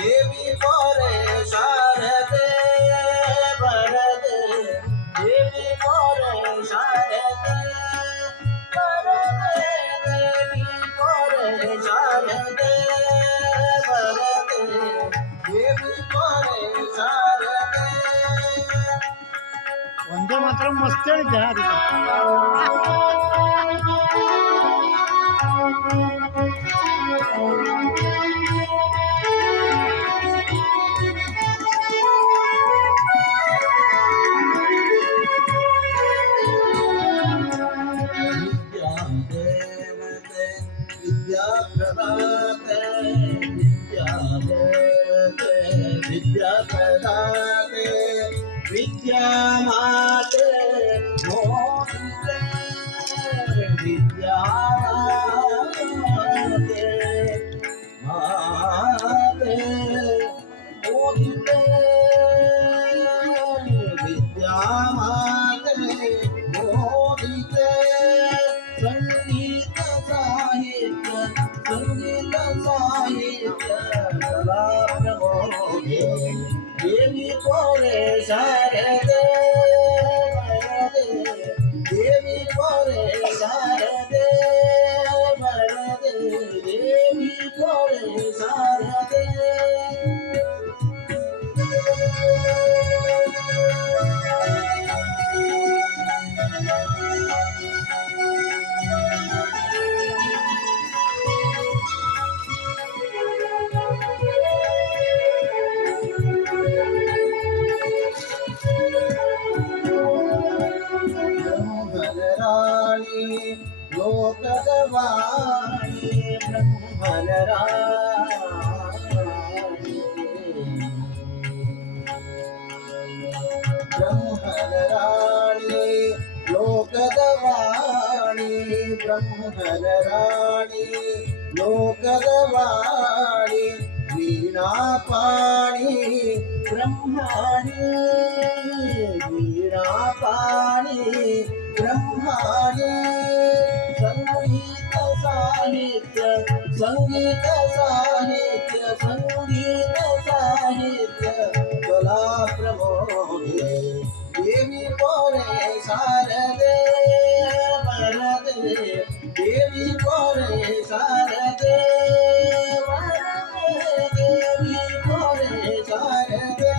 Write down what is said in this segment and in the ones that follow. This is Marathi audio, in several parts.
देवी मोरे शारदे वरदे देवी मोरे शारदे वरदे देवी मोरे शारदे वरदे देवी मोरे शारदे. वंदे मातरम मस्त आहे विद्या प्रदाते विद्या माते मोहिते विद्या माते माते मोहिते विद्या माते मोहिते संगीत साहित्य कला प्रमोदे देवी मोरे शारदे वरदे देवी मोरे शारदे वरदे देवी मोरे शारदे. लोकदवाणी ब्रह्मनराणी ब्रह्मनराणी लोकदवाणी ब्रह्मनराणी लोकदवाणी वीणापाणी ब्रह्माणी वीणापाणी ब्रह्माणी संगीत साहित्य संगीत साहित्य संगीत साहित्य कला प्रमोदे देवी मोरे शारदे वरदे देवी मोरे शारदे वरदे देवी मोरे शारदे.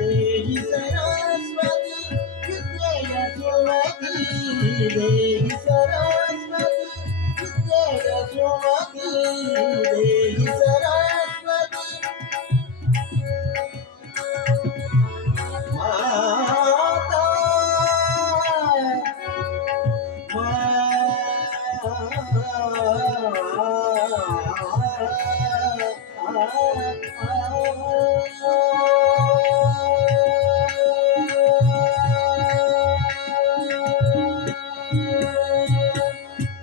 देहि सरस्वती विद्या सुमती देहि सरस्वती विद्या सुमती देहि सरस्वती माता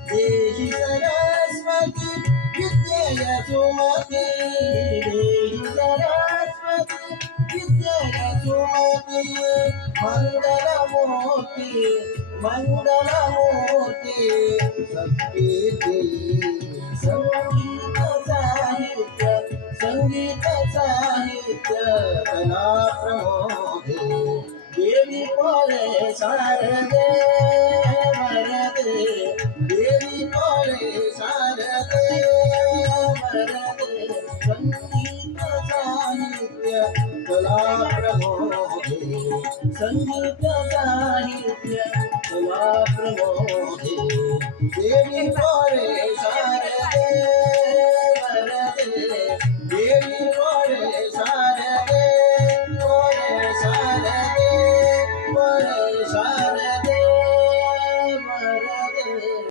देहि सरस्वती विद्या सुमती देहि सरस्वती विद्या सुमती मंगलमूर्ति मंगलमूर्ति संगीती संगीत साहित्य संगीत साहित्य कला प्रमोदे देवी मोरे शारदे वरदे देवी मोरे शारदे वरदे संगीत साहित्य कला प्रमोदे संगीत साहित्य कला प्रमोदे देवी मोरे